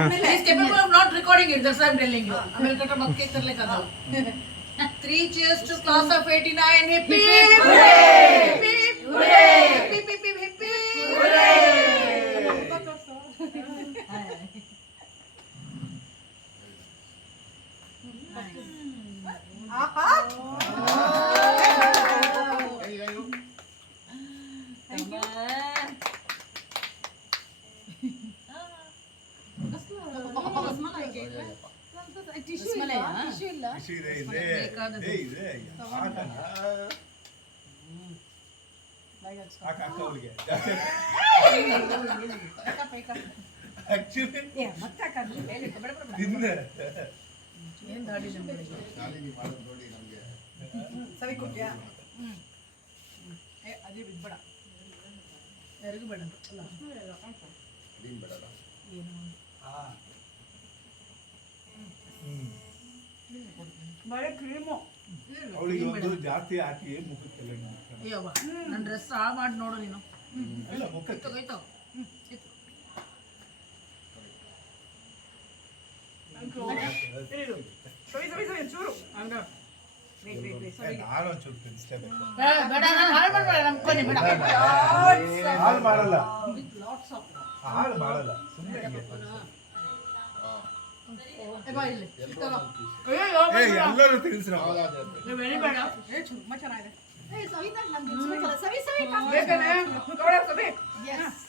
He's capable of not recording it. That's why I'm telling you. ಆಮೇಲೆ ಕಟ್ಟ ಮಕ್ಕೆ ತರಲೆ ಕದ. 3 cheers to class of 89. Hip hip hooray! Hip hooray! Hip hip hip hip hooray! ಅವಳಿಗೆ ಒಂದು ಜಾಸ್ತಿ ಹಾಕಿ ಮುಖಕ್ಕೆಲ್ಲ ಅಯ್ಯವ್ವ ನನ್ನ dress ಹಾಳು ಮಾಡಿ ನೋಡು ನೀನು ಅಲ್ಲ ಮುಖಕ್ಕೆ ತಗೋಯ್ತು ನಾನೊಂಚೂರು ತಿನ್ನಿಸ್ತೇನೆ ಬೇಡ ನಾನು ಹಾಳು ಮಾಡಬೇಡ ನಂಬ್ಕೊನಿ ಬೇಡ ಹಾಳು ಮಾಡಲ್ಲ ಲಾಟ್ಸ್ ಆಫ್ ಹಾಳು ಮಾಡಲ್ಲ ಸುಮ್ಮನೆ ಎಲ್ಲರೂ ತಿನ್ನಿಸ್ರ ತುಂಬಾ ಚೆನ್ನಾಗಿದೆ ಸವಿತಾ ನಮ್ಗೆ ಸವಿ ಸವಿ ಬೇಕನೆ ತಗೊಳ್ಳಿ ಸವಿ ಯೆಸ್